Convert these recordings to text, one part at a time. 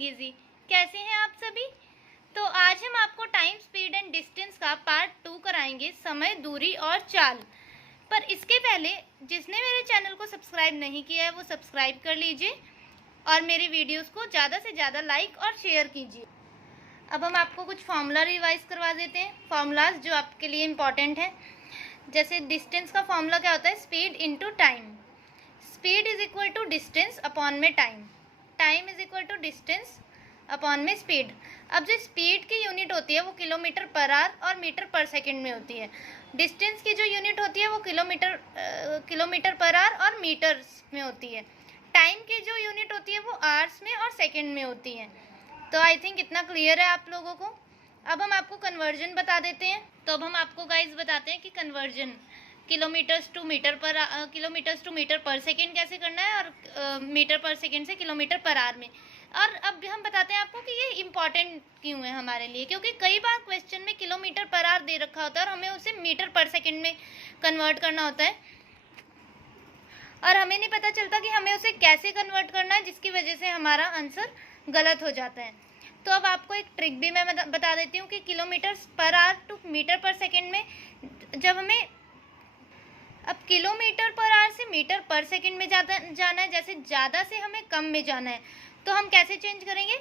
अंग्रेजी। कैसे हैं आप सभी? तो आज हम आपको टाइम, स्पीड एंड डिस्टेंस का पार्ट 2 कराएंगे, समय, दूरी और चाल। पर इसके पहले जिसने मेरे चैनल को सब्सक्राइब नहीं किया है वो सब्सक्राइब कर लीजिए और मेरे वीडियोस को ज़्यादा से ज़्यादा लाइक और शेयर कीजिए। अब हम आपको कुछ फॉर्मूला रिवाइज करवा देते हैं, फॉर्मूलाज जो आपके लिए इम्पॉर्टेंट है। जैसे डिस्टेंस का फॉर्मूला क्या होता है? Speed into time. Speed is equal to distance upon में time. Time is equal to distance upon में स्पीड। अब जो स्पीड की यूनिट होती है वो किलोमीटर पर आवर और मीटर पर सेकंड में होती है। डिस्टेंस की जो यूनिट होती है वो किलोमीटर पर आवर और मीटर्स में होती है। टाइम की जो यूनिट होती है वो आवर्स में और सेकंड में होती है। तो आई थिंक इतना क्लियर है आप लोगों को। अब हम आपको कन्वर्जन बता देते हैं। तो अब हम आपको गाइस बताते हैं कि conversion kilometres to metre per second कैसे करना है और मीटर पर सेकेंड से किलोमीटर पर आवर में। और अब हम बताते हैं आपको कि ये इम्पॉर्टेंट क्यों है हमारे लिए, क्योंकि कई बार क्वेश्चन में किलोमीटर पर आवर दे रखा होता है और हमें उसे मीटर पर सेकेंड में कन्वर्ट करना होता है और हमें नहीं पता चलता कि हमें उसे कैसे कन्वर्ट करना है, जिसकी वजह से हमारा आंसर गलत हो जाता है। तो अब आपको एक ट्रिक भी मैं बता देती हूँ कि kilometre per hour to metre per second में जब हमें अब किलोमीटर पर आवर से मीटर पर सेकेंड में जाना है, जैसे ज़्यादा से हमें कम में जाना है, तो हम कैसे चेंज करेंगे?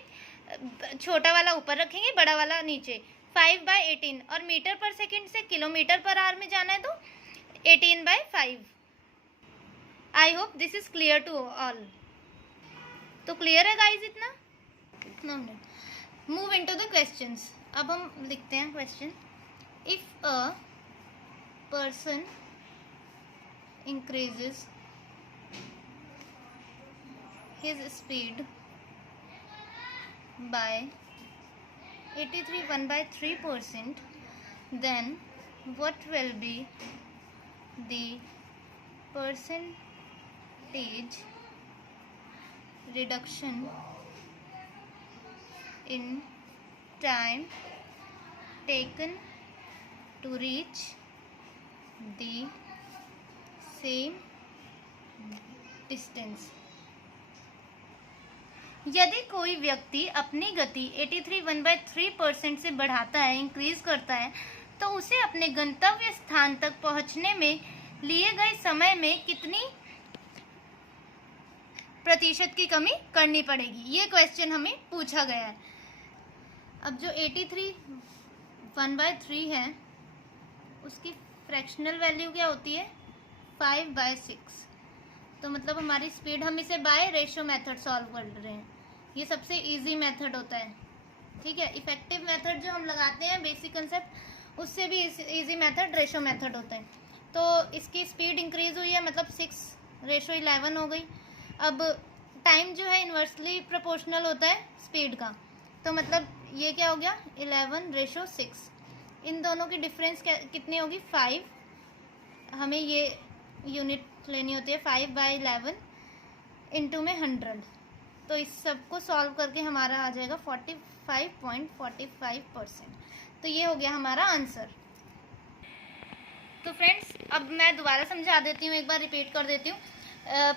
छोटा वाला ऊपर रखेंगे, बड़ा वाला नीचे। 5/18 और मीटर पर सेकेंड से किलोमीटर पर आवर में जाना है तो 18/5। I hope this is clear to all. तो क्लियर है गाइज इतना? Move into the questions. अब हम लिखते हैं question. If a person increases his speed by 83.13%, then what will be the percentage reduction in time taken to reach the same distance. यदि कोई व्यक्ति अपनी गति 83.13% से बढ़ाता है, इंक्रीज करता है, तो उसे अपने गंतव्य स्थान तक पहुंचने में लिए गए समय में कितनी प्रतिशत की कमी करनी पड़ेगी? ये क्वेश्चन हमें पूछा गया है। अब जो 83/1/3 है उसकी फ्रैक्शनल वैल्यू क्या होती है? 5/6। तो मतलब हमारी स्पीड, हम इसे बाय रेशो मेथड सॉल्व कर रहे हैं। ये सबसे इजी मेथड होता है, ठीक है। इफेक्टिव मेथड जो हम लगाते हैं बेसिक कंसेप्ट, उससे भी इजी मेथड रेशो मेथड होता है। तो इसकी स्पीड इंक्रीज हुई है, मतलब 6:11 हो गई। अब टाइम जो है इन्वर्सली प्रोपोर्शनल होता है स्पीड का, तो मतलब ये क्या हो गया? 11:6। इन दोनों की डिफरेंस कितनी होगी? 5। हमें ये यूनिट लेनी होती है 5/11 इंटू में 100। तो इस सब को सॉल्व करके हमारा आ जाएगा 45.45%। तो ये हो गया हमारा आंसर। तो फ्रेंड्स अब मैं दोबारा समझा देती हूँ, एक बार रिपीट कर देती हूँ।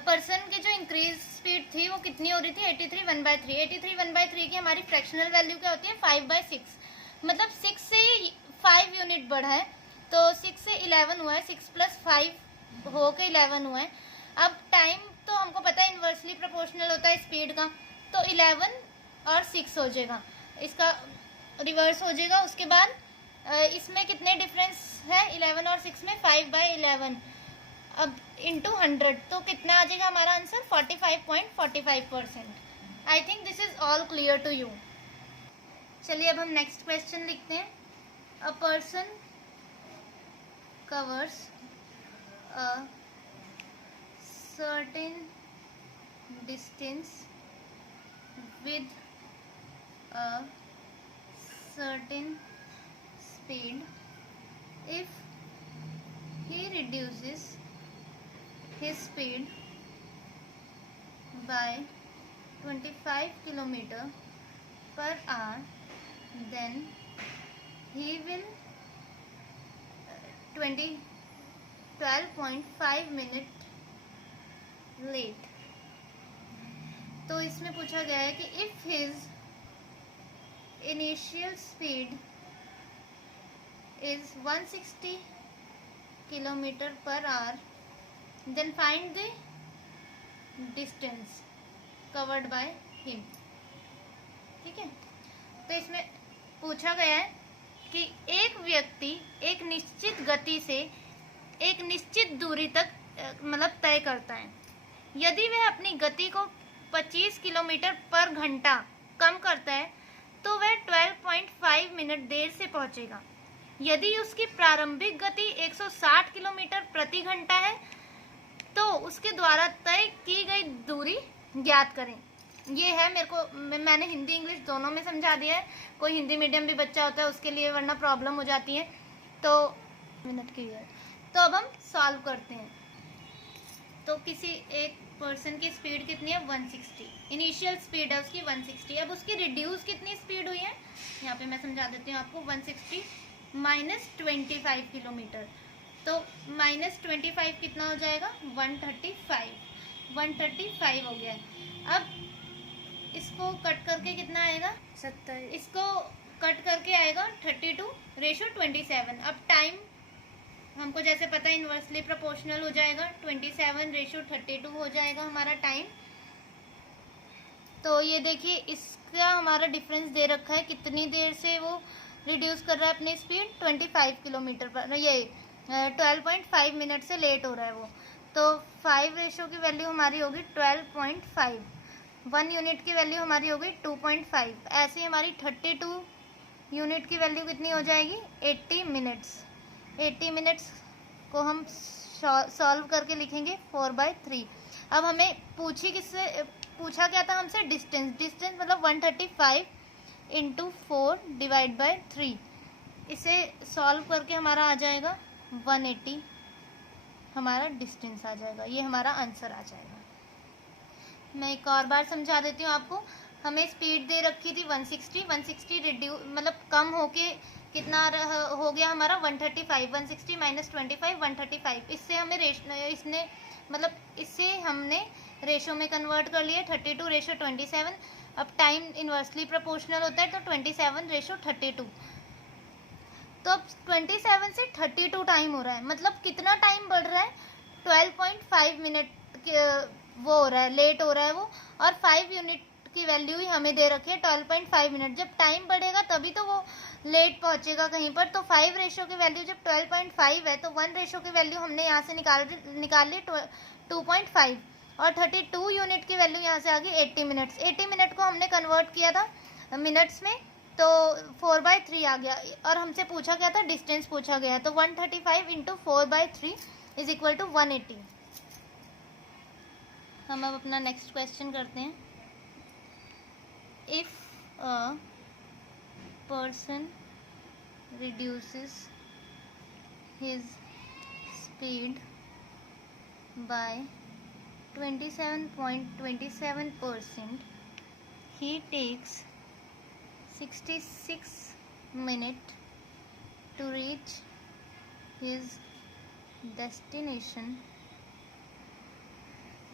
पर्सन की जो इंक्रीज स्पीड थी वो कितनी हो रही थी? 83/1/3। 83/1/3 की हमारी फ्रैक्शनल वैल्यू क्या होती है? 5/6। मतलब 6 से 5 यूनिट बढ़ा है, तो 6 से 11 हुआ है, 6 + 5 हो के 11 हुआ है। अब टाइम तो हमको पता है इन्वर्सली प्रोपोर्शनल होता है स्पीड का, तो 11 और 6 हो जाएगा, इसका रिवर्स हो जाएगा। उसके बाद इसमें कितने डिफरेंस है 11 और 6 में? 5/11। अब इंटू 100 तो कितना आ जाएगा हमारा answer? 45.45%। I think this is all clear to you. चलिए अब हम नेक्स्ट क्वेश्चन लिखते हैं। A person covers a certain distance with a certain speed. If he reduces his speed by 25 km/h, then he will 12.5 minute late. तो इसमें पूछा गया है कि if his initial speed is 160 kilometre per hour, then find the distance covered by him. ठीक है, तो इसमें पूछा गया है कि एक व्यक्ति एक निश्चित गति से एक निश्चित दूरी तक मतलब तय करता है। यदि वह अपनी गति को 25 किलोमीटर पर घंटा कम करता है तो वह 12.5 मिनट देर से पहुंचेगा। यदि उसकी प्रारंभिक गति 160 किलोमीटर प्रति घंटा है तो उसके द्वारा तय की गई दूरी ज्ञात करें। ये है, मैंने हिंदी इंग्लिश दोनों में समझा दिया है। कोई हिंदी मीडियम भी बच्चा होता है उसके लिए वरना प्रॉब्लम हो जाती है। तो मिनट की है, तो अब हम सॉल्व करते हैं। तो किसी एक पर्सन की स्पीड कितनी है 160, इनिशियल स्पीड है उसकी 160। अब उसकी रिड्यूस कितनी स्पीड हुई है यहाँ पे मैं समझा देती हूँ आपको। 160 माइनस 25 किलोमीटर, तो माइनस 25 कितना हो जाएगा 135 हो गया है। अब इसको कट करके कितना आएगा 27, इसको कट करके आएगा 32:27। अब टाइम हमको जैसे पता है इन्वर्सली प्रोपोर्शनल हो जाएगा, 27:32 हो जाएगा हमारा टाइम। तो ये देखिए इसका हमारा डिफरेंस दे रखा है, कितनी देर से वो रिड्यूस कर रहा है अपनी स्पीड 25 किलोमीटर पर, ये 12.5 मिनट से लेट हो रहा है वो। तो 5 रेशो की वैल्यू हमारी होगी 12.5, 1 यूनिट की वैल्यू हमारी होगी 2.5। ऐसे ही हमारी 32 यूनिट की वैल्यू कितनी हो जाएगी 80 मिनट्स। 80 मिनट्स को हम सॉल्व करके लिखेंगे 4/3। अब हमें पूछा क्या था हमसे डिस्टेंस मतलब 135 इंटू 4 डिवाइड बाय 3। इसे सॉल्व करके हमारा आ जाएगा 180, हमारा डिस्टेंस आ जाएगा, ये हमारा आंसर आ जाएगा। मैं एक और बार समझा देती हूँ आपको। हमें स्पीड दे रखी थी 160 रिड्यूस मतलब कम होके कितना हो गया हमारा 135, 160 माइनस 25 135। इससे हमें इससे हमने रेशो में कन्वर्ट कर लिया 32:27। अब टाइम इन्वर्सली प्रोपोर्शनल होता है तो 27:32। तो अब 27 से 32 टाइम हो रहा है, मतलब कितना टाइम बढ़ रहा है 12.5 मिनट वो हो रहा है, लेट हो रहा है वो। और 5 यूनिट की वैल्यू ही हमें दे रखी है 12.5 मिनट। जब टाइम बढ़ेगा तभी तो वो लेट पहुंचेगा कहीं पर। तो 5 रेशो की वैल्यू जब 12.5 है तो 1 रेशो की वैल्यू हमने यहाँ से निकाल ली 2.5, और 32 यूनिट की वैल्यू यहाँ से आ गई 80 मिनट्स। 80 मिनट को हमने कन्वर्ट किया था मिनट्स में तो 4/3 आ गया। और हमसे पूछा गया था डिस्टेंस पूछा गया, तो 135 इंटू 4/3 इज इक्वल टू 180। हम अब अपना नेक्स्ट क्वेश्चन करते हैं। If a person reduces his speed by 27.27%, he takes 66 minutes to reach his destination.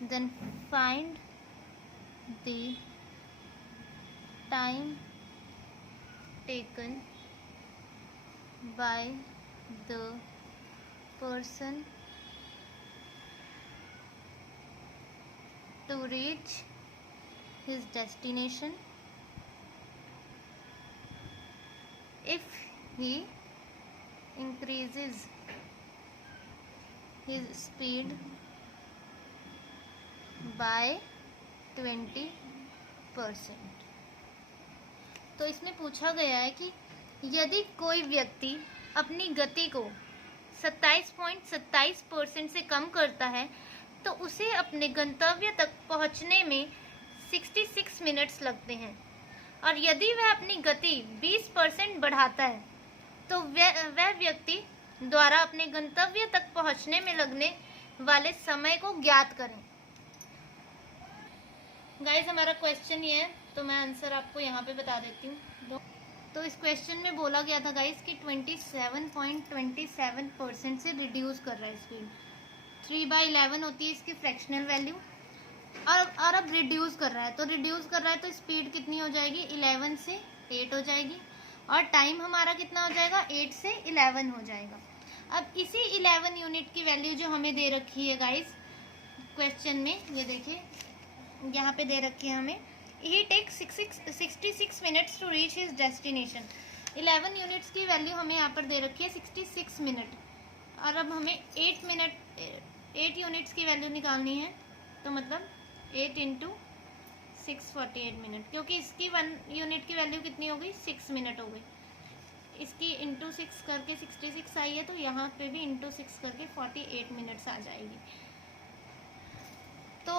Then find the time taken by the person to reach his destination if he increases his speed by 20%। तो इसमें पूछा गया है कि यदि कोई व्यक्ति अपनी गति को 27.27% से कम करता है तो उसे अपने गंतव्य तक पहुंचने में 66 मिनट्स लगते हैं, और यदि वह अपनी गति 20% बढ़ाता है तो वह व्यक्ति द्वारा अपने गंतव्य तक पहुंचने में लगने वाले समय को ज्ञात करें। गाइस हमारा क्वेश्चन ये है, तो मैं आंसर आपको यहाँ पे बता देती हूँ। तो इस क्वेश्चन में बोला गया था गाइस कि 27.27% से रिड्यूस कर रहा है स्पीड। 3/11 होती है इसकी फ्रैक्शनल वैल्यू, और अब रिड्यूस कर रहा है तो स्पीड कितनी हो जाएगी 11 से 8 हो जाएगी, और टाइम हमारा कितना हो जाएगा, 8 से 11 हो जाएगा। अब इसी 11 यूनिट की वैल्यू जो हमें दे रखी है गाइस क्वेश्चन में, ये देखिए यहाँ पे दे रखी है हमें, he take 66 minutes to reach his destination. 11 units की वैल्यू हमें यहाँ पर दे रखी है 66 मिनट, और अब हमें 8 यूनिट्स की वैल्यू निकालनी है। तो मतलब 8 इंटू 6 48 मिनट, क्योंकि इसकी 1 यूनिट की वैल्यू कितनी हो गई, 6 मिनट हो गई। इसकी इंटू 6 करके 66 आई है, तो यहाँ पे भी इंटू 6 करके 48 मिनट्स आ जाएगी। तो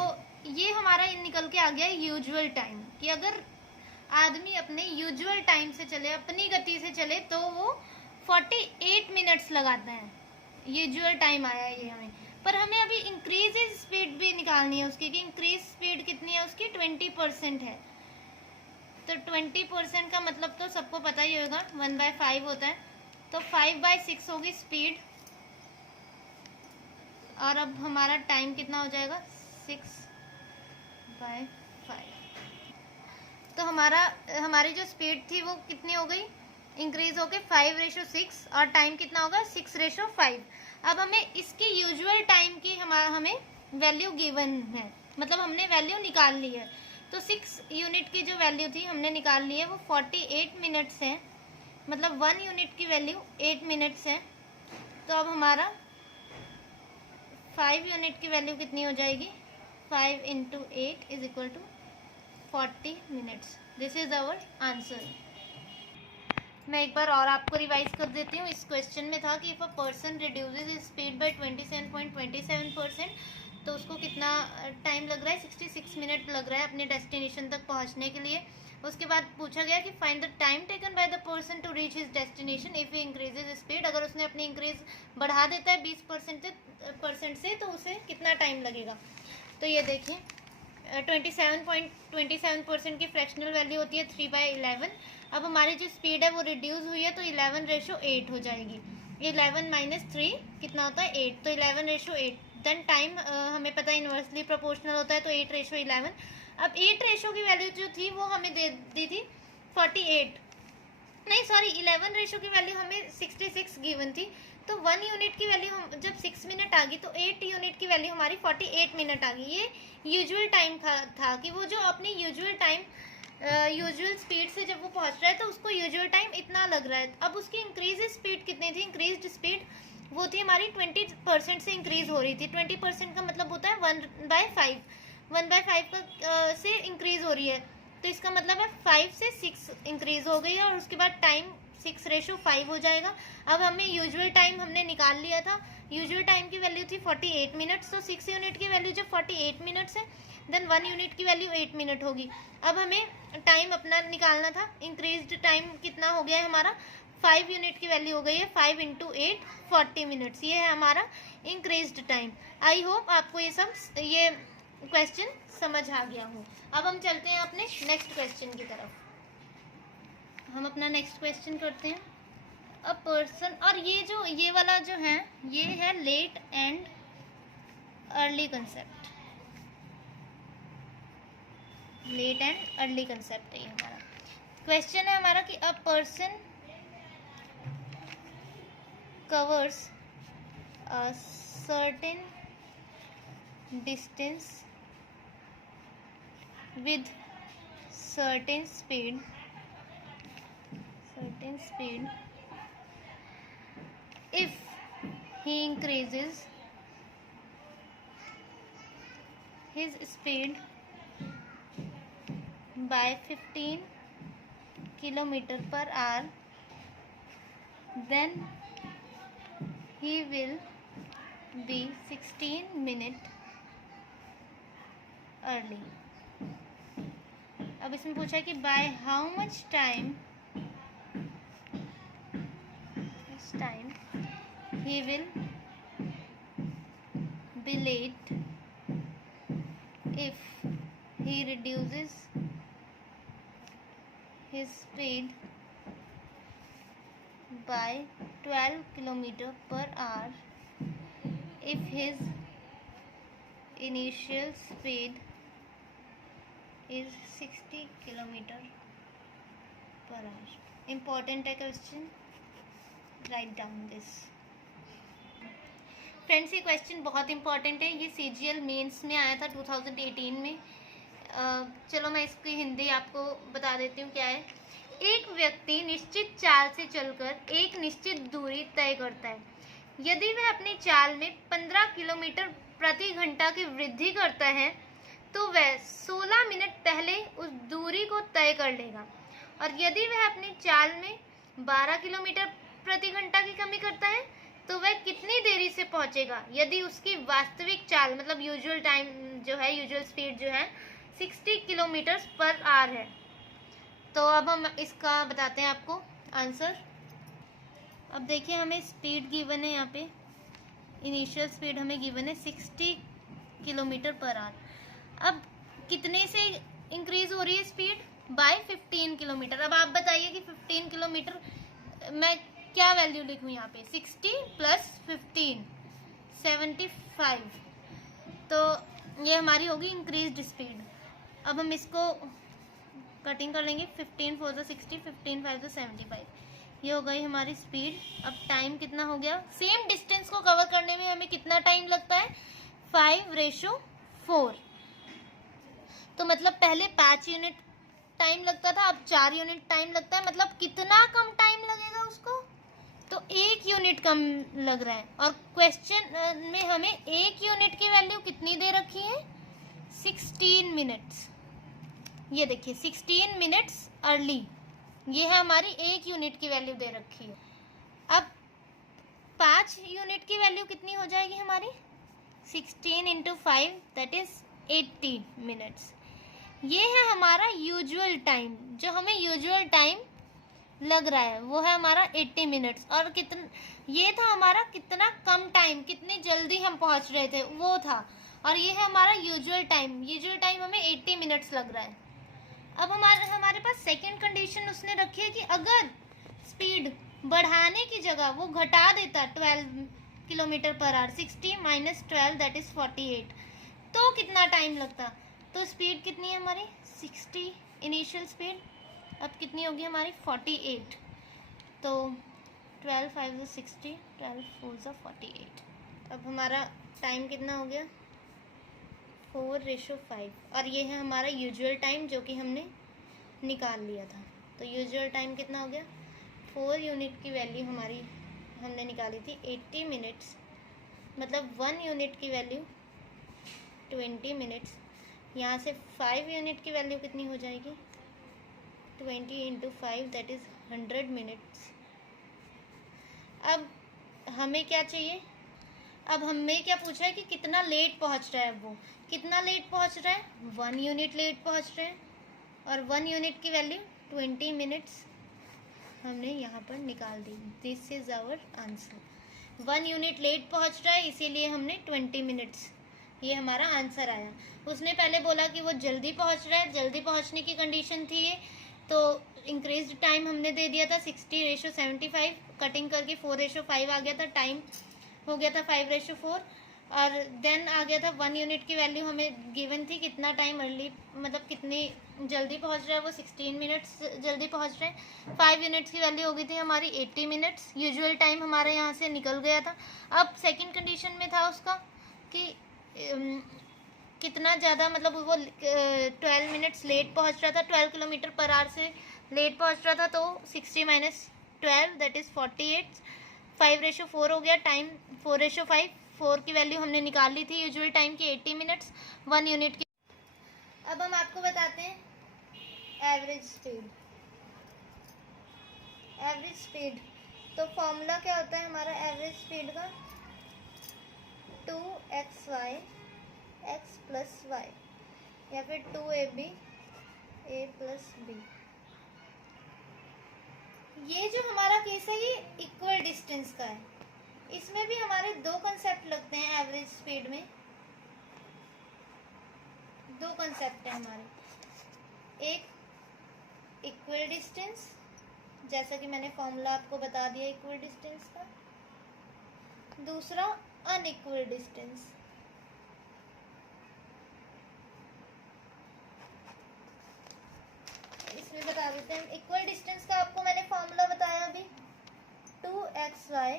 ये हमारा निकल के आ गया यूजुअल टाइम, कि अगर आदमी अपने यूजुअल टाइम से चले, अपनी गति से चले, तो वो 48 मिनट्स लगाता है। यूजुअल टाइम आया ये हमें, पर हमें अभी इंक्रीज स्पीड भी निकालनी है उसकी, कि इंक्रीज स्पीड कितनी है उसकी, 20% है। तो 20% का मतलब तो सबको पता ही होगा, 1/5 होता है, तो 5/6 होगी स्पीड, और अब हमारा टाइम कितना हो जाएगा, 6/5। तो हमारी जो स्पीड थी वो कितनी हो गई, इंक्रीज होके 5:6, और टाइम कितना होगा, 6:5। अब हमें इसकी यूजुअल टाइम की हमें वैल्यू गिवन है, मतलब हमने वैल्यू निकाल ली है। तो 6 यूनिट की जो वैल्यू थी हमने निकाल ली है, वो 48 मिनट्स है, मतलब 1 यूनिट की वैल्यू 8 मिनट्स है। तो अब हमारा 5 यूनिट की वैल्यू कितनी हो जाएगी, 5 into 8 is equal to 40 minutes. This is our answer. मैं एक बार और आपको रिवाइज कर देती हूँ। इस क्वेश्चन में था कि if a person reduces speed bye 27.27%, तो उसको कितना टाइम लग रहा है, 66 मिनट लग रहा है अपने डेस्टिनेशन तक पहुँचने के लिए। उसके बाद पूछा गया कि find the time taken by the person to reach his destination if he increases speed. अगर उसने अपनी इंक्रीज बढ़ा देता है 20% से, तो उसे कितना टाइम लगेगा। तो ये देखिए 27.27% की फ्रैक्शनल वैल्यू होती है 3/11। अब हमारी जो स्पीड है वो रिड्यूस हुई है, तो 11:8 हो जाएगी। 11 माइनस 3 कितना होता है, 8, तो 11:8। देन टाइम हमें पता है इन्वर्सली प्रोपोर्शनल होता है, तो 8:11। अब 8 रेशो की वैल्यू जो थी वो हमें दे दी थी 48, नहीं सॉरी 11 रेशो की वैल्यू हमें 66 गिवन थी। तो 1 यूनिट की वैल्यू हम जब 6 मिनट आ गई, तो 8 यूनिट की वैल्यू हमारी 48 मिनट आ गई। ये यूजुअल टाइम था कि वो जो अपनी यूजुअल टाइम यूजुअल स्पीड से जब वो पहुंच रहा है, तो उसको यूजुअल टाइम इतना लग रहा है। अब उसकी इंक्रीज स्पीड कितनी थी, इंक्रीज स्पीड वो थी हमारी 20% से इंक्रीज हो रही थी। 20% का मतलब होता है 1/5, 1/5 का से इंक्रीज हो रही है, तो इसका मतलब है 5 से 6 इंक्रीज हो गई है, और उसके बाद टाइम 6:5 हो जाएगा। अब हमें यूजुअल टाइम हमने निकाल लिया था, यूजुअल टाइम की वैल्यू थी 48 मिनट्स, तो 6 यूनिट की वैल्यू जब 48 मिनट्स है, देन 1 यूनिट की वैल्यू 8 मिनट होगी। अब हमें टाइम अपना निकालना था, इंक्रीज्ड टाइम कितना हो गया है हमारा, 5 यूनिट की वैल्यू हो गई है 5 इंटू 8 40 मिनट्स। ये है हमारा इंक्रीज्ड टाइम। आई होप आपको ये क्वेश्चन समझ आ गया हो। अब हम चलते हैं अपने नेक्स्ट क्वेश्चन की तरफ। हम अपना नेक्स्ट क्वेश्चन करते हैं। अ पर्सन, और ये वाला जो है ये है late and early concept, late and early concept है ये हमारा क्वेश्चन है हमारा कि a person covers a certain distance with certain speed if he increases his speed by 15 km/h, then he will be 16 minutes early। अब इसमें पूछा कि by how much time he will be late if he reduces his speed by 12 km/h if his initial speed is 60 km/h। Per hour. Important है question, write down this. Friends ये question बहुत important है, ये CGL mains में आया था 2018 में। चलो मैं इसकी हिंदी आपको बता देती हूँ क्या है। एक व्यक्ति निश्चित चाल से चलकर एक निश्चित दूरी तय करता है। यदि वह अपनी चाल में 15 किलोमीटर प्रति घंटा की वृद्धि करता है तो वह 16 मिनट पहले उस दूरी को तय कर लेगा, और यदि वह अपनी चाल में 12 किलोमीटर प्रति घंटा की कमी करता है तो वह कितनी देरी से पहुंचेगा यदि उसकी वास्तविक चाल मतलब यूजुअल टाइम जो है, यूजुअल स्पीड जो है 60 किलोमीटर पर आवर है। तो अब हम इसका बताते हैं आपको आंसर। अब देखिए हमें स्पीड गिवन है, यहाँ पे इनिशियल स्पीड हमें गिवन है 60 किलोमीटर पर आवर। अब कितने से इंक्रीज हो रही है स्पीड? Bye 15 kilometre. अब आप बताइए कि 15 किलोमीटर मैं क्या वैल्यू लिखूं यहाँ पे? 60 प्लस 15 75, तो ये हमारी होगी इंक्रीज्ड स्पीड। अब हम इसको कटिंग कर लेंगे, 15 4 तो 60, 15 5 तो 75, ये हो गई हमारी स्पीड। अब टाइम कितना हो गया? सेम डिस्टेंस को कवर करने में हमें कितना टाइम लगता है? 5:4। तो मतलब पहले 5 यूनिट टाइम लगता था, अब 4 यूनिट टाइम लगता है। मतलब कितना कम टाइम लगेगा उसको? तो 1 यूनिट कम लग रहा है। और क्वेश्चन में हमें 1 यूनिट की वैल्यू कितनी दे रखी है? 16 मिनट्स। ये देखिए 16 मिनट्स अर्ली, ये है हमारी 1 यूनिट की वैल्यू दे रखी है। अब 5 यूनिट की वैल्यू कितनी हो जाएगी हमारी? 16 इंटू 5 दैट इज 80 मिनट्स। ये है हमारा यूजुअल टाइम, जो हमें यूजुअल टाइम लग रहा है वो है हमारा 80 मिनट्स। और कितना ये था हमारा कितना कम टाइम, कितनी जल्दी हम पहुंच रहे थे वो था। और ये है हमारा यूजुअल टाइम, यूजुअल टाइम हमें 80 मिनट्स लग रहा है। अब हमारे पास सेकंड कंडीशन उसने रखी है कि अगर स्पीड बढ़ाने की जगह वो घटा देता 12 kilometre per our, 60 minus 12 that is 48, तो कितना टाइम लगता? तो स्पीड कितनी है हमारी? 60 इनिशियल स्पीड, अब कितनी होगी हमारी? 48। तो 12 5 60, 12 4 48। अब हमारा टाइम कितना हो गया? 4:5। और ये है हमारा यूजुअल टाइम जो कि हमने निकाल लिया था। तो यूजुअल टाइम कितना हो गया? 4 यूनिट की वैल्यू हमारी हमने निकाली थी 80 मिनट्स, मतलब 1 यूनिट की वैल्यू 20 मिनट्स। यहाँ से 5 यूनिट की वैल्यू कितनी हो जाएगी? 20 इंटू 5 दैट इज़ 100 मिनट्स। अब हमें क्या चाहिए? अब हमें क्या पूछा है कि कितना लेट पहुँच रहा है वो? कितना लेट पहुँच रहा है? 1 यूनिट लेट पहुँच रहा है, और 1 यूनिट की वैल्यू 20 मिनट्स हमने यहाँ पर निकाल दी। This is our answer. 1 unit late पहुँच रहा है इसीलिए हमने 20 मिनट्स, ये हमारा आंसर आया। उसने पहले बोला कि वो जल्दी पहुँच रहा है, जल्दी पहुँचने की कंडीशन थी ये, तो इंक्रीज्ड टाइम हमने दे दिया था 60:75, कटिंग करके 4:5 आ गया था, टाइम हो गया था 5:4। और देन आ गया था 1 यूनिट की वैल्यू हमें गिवन थी, कितना टाइम अर्ली मतलब कितनी जल्दी पहुंच रहा है वो, 16 मिनट्स जल्दी पहुंच रहे हैं। 5 यूनिट्स की वैल्यू हो गई थी हमारी 80 मिनट्स, यूजुअल टाइम हमारे यहाँ से निकल गया था। अब सेकंड कंडीशन में था उसका कि कितना ज़्यादा मतलब वो 12 मिनट्स लेट पहुंच रहा था, 12 किलोमीटर पर आवर से लेट पहुंच रहा था। तो 60 माइनस 12 दैट इज़ 48, 5:4 हो गया टाइम, 4:5। 4 की वैल्यू हमने निकाल ली थी यूजुअल टाइम की 80 मिनट्स, 1 यूनिट की। अब हम आपको बताते हैं एवरेज स्पीड। एवरेज स्पीड तो फॉर्मूला क्या होता है हमारा एवरेज स्पीड का? 2xy x प्लस y, या फिर 2ab a प्लस b। ये जो हमारा केस है ये इक्वल डिस्टेंस का है। इसमें भी हमारे दो कंसेप्ट लगते हैं एवरेज स्पीड में, दो कंसेप्ट है हमारे। एक इक्वल डिस्टेंस, जैसा कि मैंने फॉर्मूला आपको बता दिया इक्वल डिस्टेंस का। दूसरा अनइक्वल डिस्टेंस। इसमें बता देते हैं इक्वल डिस्टेंस का। आपको मैंने फॉर्मूला बताया अभी 2xy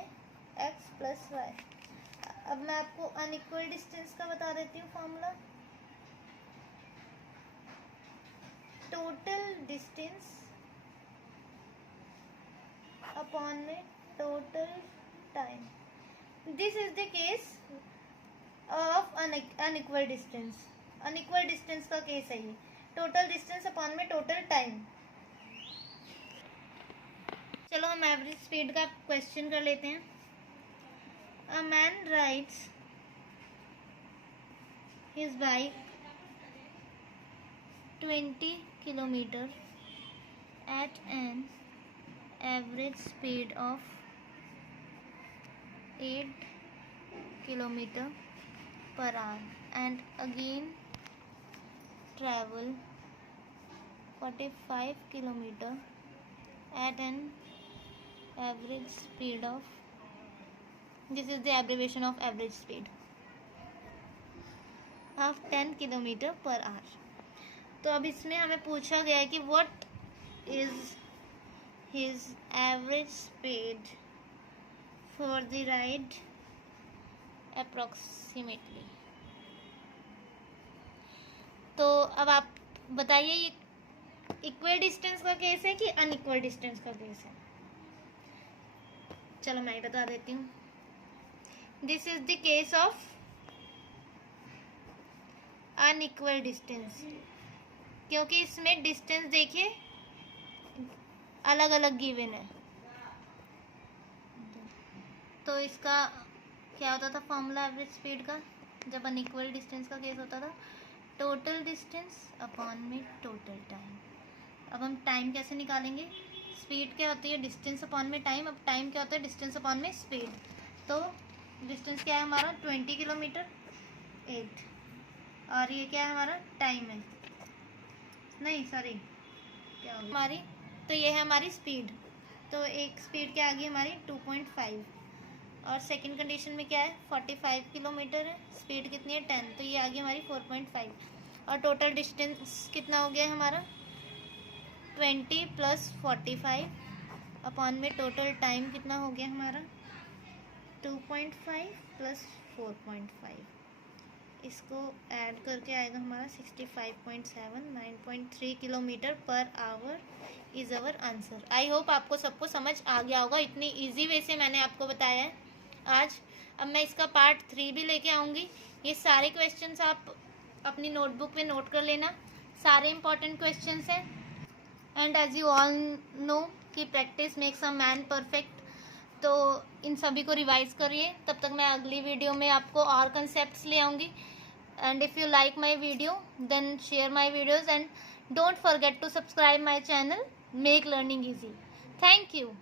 x प्लस वाई। अब मैं आपको अनइक्वल डिस्टेंस का बता देती हूँ फॉर्मूला। टोटल डिस्टेंस अपॉन में total time. This is the case of unequal distance. Unequal distance का केस है ये। टोटल डिस्टेंस अपॉन में टोटल टाइम। चलो हम एवरेज स्पीड का क्वेश्चन कर लेते हैं। A man rides his bike 20 kilometre at an average speed of 8 kilometer per hour and again travel 45 kilometer at an average speed of, this is the abbreviation of average speed of 10 kilometer per hour। तो अब इसमें हमें पूछा गया है कि what is his average speed for the ride approximately। तो अब आप बताइए ये इक्वल डिस्टेंस का केस है कि अनइक्वल डिस्टेंस का केस है। चलो मैं बता देती हूँ। This is the case of unequal distance, क्योंकि इसमें डिस्टेंस देखिए अलग अलग गिवन है। तो इसका क्या होता था फॉर्मूला एवरेज स्पीड का जब अनइक्वल डिस्टेंस का केस होता था? टोटल डिस्टेंस अपॉन में टोटल टाइम। अब हम टाइम कैसे निकालेंगे? स्पीड क्या होती है? डिस्टेंस अपॉन में टाइम। अब टाइम क्या होता है? डिस्टेंस अपॉन में स्पीड। तो डिस्टेंस क्या है हमारा? 20 किलोमीटर 8, और ये क्या है हमारा? टाइम है, नहीं सॉरी क्या होगी हमारी, तो ये है हमारी स्पीड। तो एक स्पीड क्या आ गई हमारी? 2.5। और सेकंड कंडीशन में क्या है? 45 किलोमीटर है, स्पीड कितनी है? 10, तो ये आ गई हमारी 4.5। और टोटल डिस्टेंस कितना हो गया हमारा? 20 प्लस 45 अपॉन में टोटल टाइम कितना हो गया हमारा? 2.5 प्लस 4.5। इसको ऐड करके आएगा हमारा 65.7, 9.3 kilometre per our is our answer. I hope आपको सबको समझ आ गया होगा। इतनी इजी वे से मैंने आपको बताया है आज। अब मैं इसका पार्ट 3 भी लेके आऊँगी। ये सारे क्वेश्चंस आप अपनी नोटबुक में नोट कर लेना, सारे इंपॉर्टेंट क्वेश्चंस हैं। And as you all know कि practice makes a man perfect, तो इन सभी को रिवाइज करिए। तब तक मैं अगली वीडियो में आपको और कंसेप्ट्स ले आऊँगी। And if you like my video then share my videos and don't forget to subscribe my channel make learning easy. Thank you.